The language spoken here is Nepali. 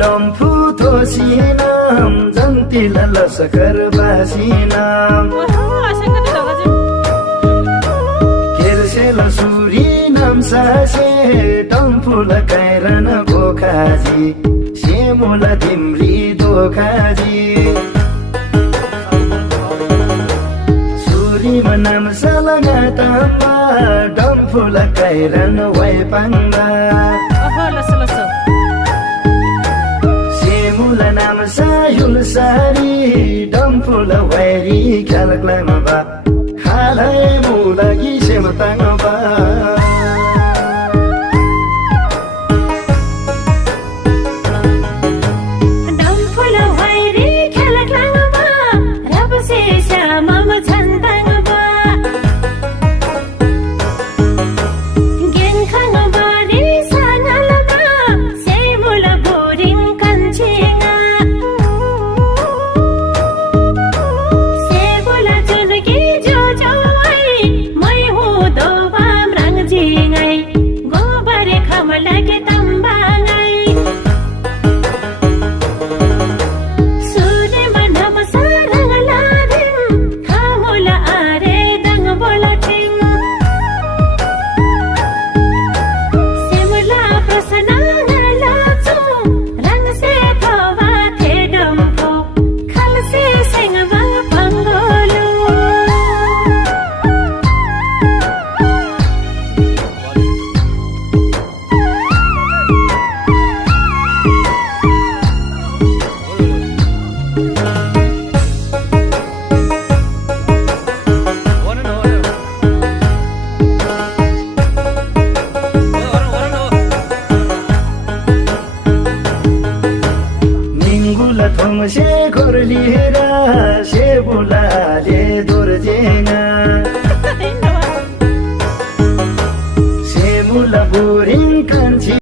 डम्फु थोसिनाम जन्तिल लसकर बासिनाम केर्सेल सुरिनाम सासे डम्फुल काइरन गोखाजी सेमुल तिम्री दोखाजी सुरिमा नाम सलगातामा डम्फुल काइरन वाइपाङ्गा सेमुला नाम सायुल सारी डम्फुल वाइरी ख्यालक्लामा बा खालै मुलगी सेमताङ बा थोमसे खोरली